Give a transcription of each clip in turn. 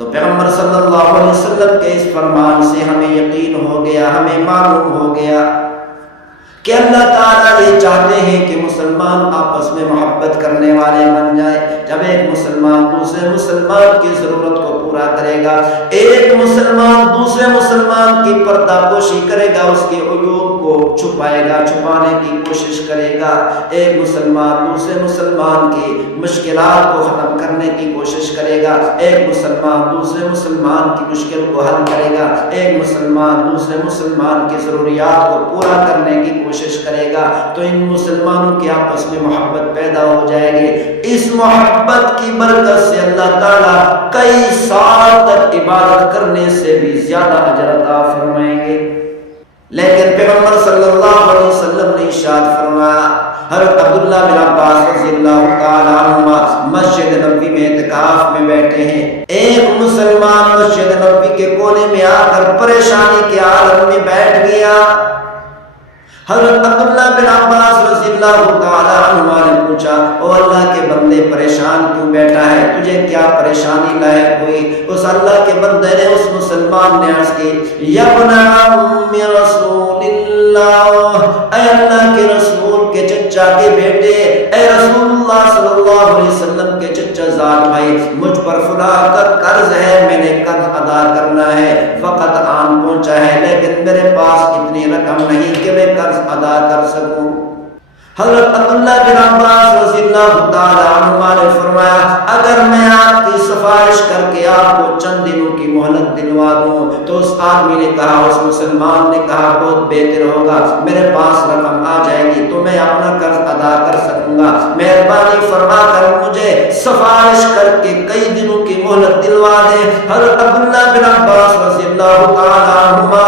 تو پیغمبر صلی اللہ علیہ وسلم کے اس فرمان سے ہمیں یقین ہو گیا، ہمیں معلوم ہو گیا کہ اللہ تعالیٰ یہ چاہتے ہیں کہ مسلمان آپس میں محبت کرنے والے بن جائے۔ جب ایک مسلمان دوسرے مسلمان کی ضرورت کو پورا کرے گا، ایک مسلمان دوسرے مسلمان کی پردہ پوشی کرے گا، اس کے عیوب کو چھپائے گا، چھپانے کی کوشش کرے گا، ایک مسلمان دوسرے مسلمان کی مشکلات کو ختم کرنے کی کوشش کرے گا، ایک مسلمان دوسرے مسلمان کی مشکل کو حل کرے گا، ایک مسلمان دوسرے مسلمان کی ضروریات کو پورا کرنے کی کوشش کرے گا، تو ان مسلمانوں کے آپس میں محبت پیدا ہو جائے گی۔ اس محبت کی برکت سے اللہ تعالیٰ کئی سال تک عبادت کرنے سے بھی زیادہ اجر عطا فرمائیں گے۔ لیکن پیغمبر صلی اللہ علیہ وسلم نے ارشاد فرمایا، حضرت عبداللہ بن عباس رضی اللہ تعالیٰ عنہما مسجد نبوی میں اعتکاف میں بیٹھے ہیں، ایک مسلمان مسجد نبوی کے کونے میں آ کر پریشانی کے عالم میں بیٹھ گیا۔ حضرت عبداللہ بن عباس رضی اللہ تعالیٰ عنہما نے پوچھا، او اللہ کے بندے پریشان کیوں بیٹھا ہے، تجھے کیا پریشانی لاحق ہوئی؟ اس اللہ کے بندے نے، اس مسلمان نے عرض کی، یا ابن عم رسول اللہ، اے اللہ کے رسول کے چچا کے بیٹے، اے رسول اللہ صلی اللہ علیہ وسلم کے چچا زاد بھائی، مجھ پر فلاں کا قرض ہے، میں نے قرض ادا کرنا ہے، وقت آن پہنچا ہے، لیکن میرے پاس اتنی رقم نہیں کہ میں قرض ادا کر سکوں۔ حضرت عبداللہ بن عباس رضی اللہ تعالی عنہما نے فرمایا، اگر میں آپ کی سفارش کر کے آپ کو چند دنوں کی مہلت دلوا دوں، تو اس آدمی نے کہا، اس مسلمان نے کہا، بہت بہتر ہوگا، میرے پاس رقم آ جائے گی تو میں اپنا قرض ادا کر سکوں گا، مہربانی فرما کر مجھے سفارش کر کے کئی دنوں کی مہلت دلوا دے۔ حضرت عبداللہ بن عباس رضی اللہ تعالی عنہما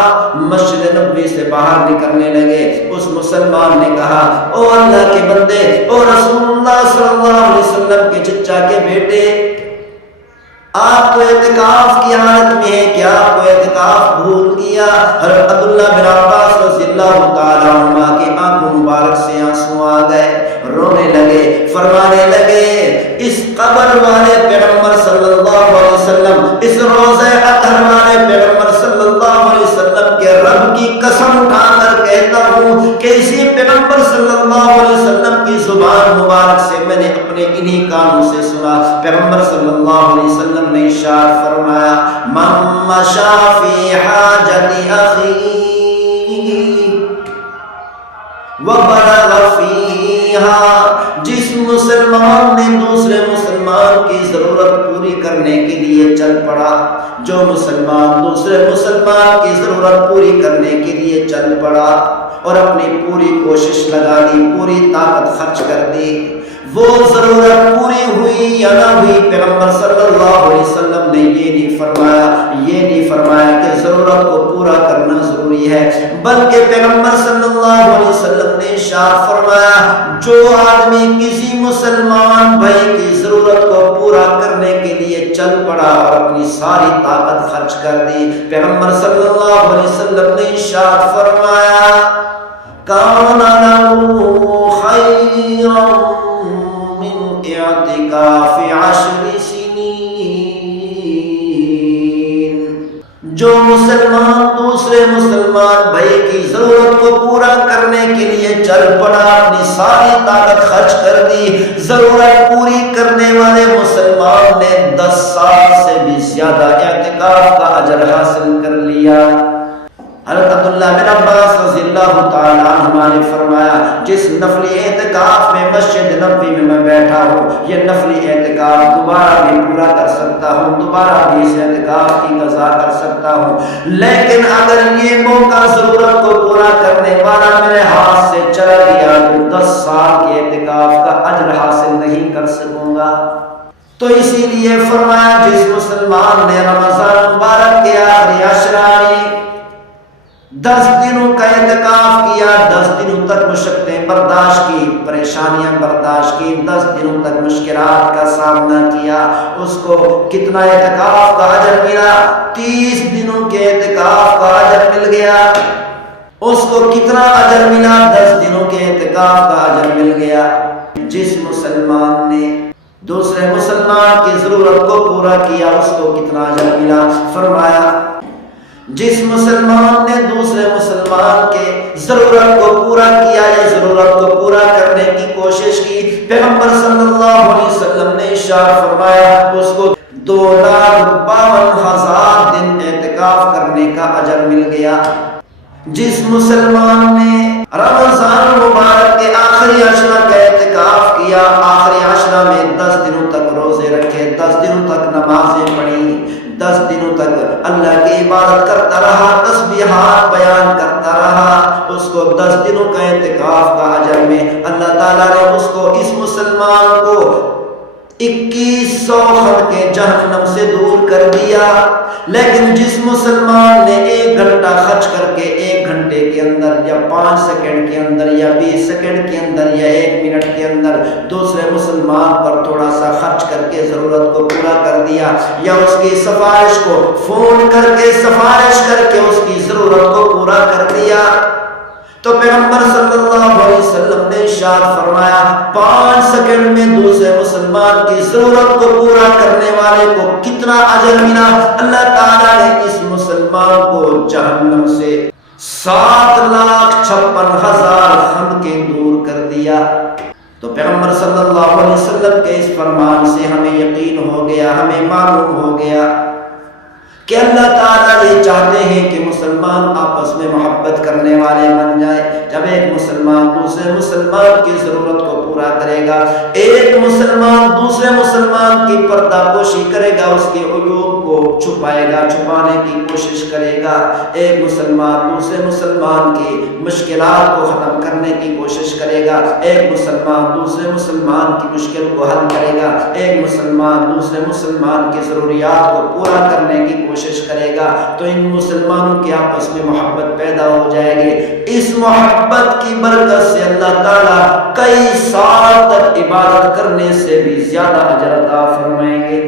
مسجد نبوی سے باہر نکلنے لگے۔ اس مسلمان نے کہا، او اللہ کے بندے، او رسول اللہ صلی اللہ علیہ وسلم کے چچا کے بیٹے، آپ کو اعتکاف کی حالت میں ہے کہ آپ کو اعتکاف بھول گیا؟ حضرت عبداللہ بن عباس رضی اللہ تعالی عنہما کی آنکھوں مبارک سے آنسو آ گئے، رونے لگے، فرمانے لگے، اس قبر والے پیغمبر صلی اللہ علیہ وسلم، اس روضہ اطہر والے پیغمبر صلی اللہ علیہ وسلم کے رب کی قسم اٹھا کر کہتا ہوں کہ اسی پیغمبر صلی اللہ علیہ وسلم کی زبان مبارک سے میں نے اپنے انہی کانوں سے سنا، پیغمبر صلی اللہ علیہ وسلم نے ارشاد فرمایا، من مشى في حاجة أخيه وبلغ فيها، جس مسلمان نے دوسرے مسلمان کی ضرورت پوری کرنے کے لیے چل پڑا، جو مسلمان دوسرے مسلمان کی ضرورت پوری کرنے کے لیے چل پڑا اور اپنی پوری کوشش لگا دی، پوری طاقت خرچ کر دی، وہ ضرورت پوری ہوئی یا نہ ہوئی، پیغمبر صلی اللہ علیہ وسلم نے یہ نہیں فرمایا کہ ضرورت کو پورا کرنا ضروری ہے، بلکہ پیغمبر صلی اللہ علیہ وسلم نے ارشاد فرمایا، جو آدمی کسی مسلمان بھائی کی ضرورت کو پورا کرنے کے لیے چل پڑا اور اپنی ساری طاقت خرچ کر دی، پیغمبر صلی اللہ علیہ وسلم نے ارشاد فرمایا، کان لہ خیرا من اعتکاف 10 سنین، جو مسلمان دوسرے مسلمان بھائی کی ضرورت کو پورا کرنے کے لیے چل پڑا، اپنی ساری طاقت خرچ کر دی، ضرورت پوری کرنے والے مسلمان نے 10 سال سے بھی زیادہ اعتکاف کا اجر حاصل کر لیا۔ حضرت عبداللہ بن عباس رضی اللہ تعالی عنہما نے فرمایا، جس نفلی اعتکاف میں مسجد نبوی میں میں بیٹھا ہوں، یہ نفلی اعتکاف دوبارہ بھی پورا کر سکتا ہوں، دوبارہ بھی اس اعتکاف کی قضا کر سکتا ہوں، لیکن اگر یہ موقع ضرورت کو پورا کرنے والا میرے ہاتھ سے چلا گیا تو 10 سال کے اعتکاف کا اجر حاصل نہیں کر سکوں گا۔ تو اسی لیے فرمایا، جس مسلمان نے رمضان مبارک کے آخری عشرانے 10 دنوں کا اعتکاف کیا، 10 دنوں تک مشقتیں برداشت کی، پریشانیاں برداشت کی، 10 دنوں تک مشکلات کا سامنا کیا، اس کو کتنا اعتکاف کا اجر ملا؟ 30 دنوں کے اعتکاف کا اجر مل گیا۔ اس کو کتنا اجر ملا؟ 10 دنوں کے اعتکاف کا اجر مل گیا۔ جس مسلمان نے دوسرے مسلمان کی ضرورت کو پورا کیا اس کو کتنا اجر ملا؟ فرمایا جس مسلمان نے دوسرے مسلمان کے ضرورت کو پورا کیا یا ضرورت کو پورا کرنے کی کوشش کی، پیغمبر صلی اللہ علیہ وسلم نے ارشاد فرمایا اس کو 2,52,000 دن اعتکاف کرنے کا اجر مل گیا۔ جس مسلمان نے رمضان مبارک کے آخری عشرہ کا اعتکاف کیا، آخری عشرہ میں 10 دنوں تک روزے رکھے، 10 دنوں تک نمازیں پڑھی، 10 دنوں تک اللہ کی عبادت کرتا رہا، تسبیحات بیان کرتا رہا، اس کو 10 دنوں کا اعتکاف کا اجر میں اللہ تعالیٰ نے اس کو، اس مسلمان کو 2100 خلقے جہنم سے دور کر دیا۔ لیکن جس مسلمان نے 1 گھنٹہ خرچ کر کے 1 گھنٹے کے اندر یا 5 سیکنڈ کے اندر یا 20 سیکنڈ کے اندر یا 1 منٹ کے اندر دوسرے مسلمان پر تھوڑا سا خرچ کر کے ضرورت کو پورا کر دیا، یا اس کی سفارش کو فون کر کے سفارش کر کے اس کی ضرورت کو پورا کر دیا، تو پیغمبر صلی اللہ علیہ وسلم نے ارشاد فرمایا 5 سیکنڈ میں دوسرے مسلمان کی ضرورت کو پورا کرنے والے کو کتنا اجر ملا؟ اللہ تعالیٰ نے اس مسلمان کو جہنم سے 7,56,000 خندقیں دور کر دیا۔ تو پیغمبر صلی اللہ علیہ وسلم کے اس فرمان سے ہمیں یقین ہو گیا، ہمیں معلوم ہو گیا کہ اللہ تعالیٰ یہ چاہتے ہیں کہ مسلمان آپس میں محبت کرنے والے بن جائے۔ جب ایک مسلمان دوسرے مسلمان کی ضرورت کو پورا کرے گا، ایک مسلمان دوسرے مسلمان کی پردہ پوشی کرے گا، اس کے عیوب کو چھپائے گا، چھپانے کی کوشش کرے گا، ایک مسلمان دوسرے مسلمان کی مشکلات کو ختم کرنے کی کوشش کرے گا، ایک مسلمان دوسرے مسلمان کی مشکل کو حل کرے گا، ایک مسلمان دوسرے مسلمان کی ضروریات کو پورا کرنے کی کوشش کرے گا، تو ان مسلمانوں کے آپس میں محبت پیدا ہو جائے گی۔ اس محبت کی برکت سے اللہ تعالیٰ کئی سال تک عبادت کرنے سے بھی زیادہ اجر عطا فرمائیں گے۔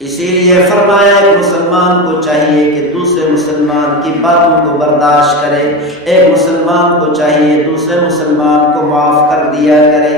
اسی لیے فرمایا ایک مسلمان کو چاہیے کہ دوسرے مسلمان کی باتوں کو برداشت کرے، ایک مسلمان کو چاہیے دوسرے مسلمان کو معاف کر دیا کرے۔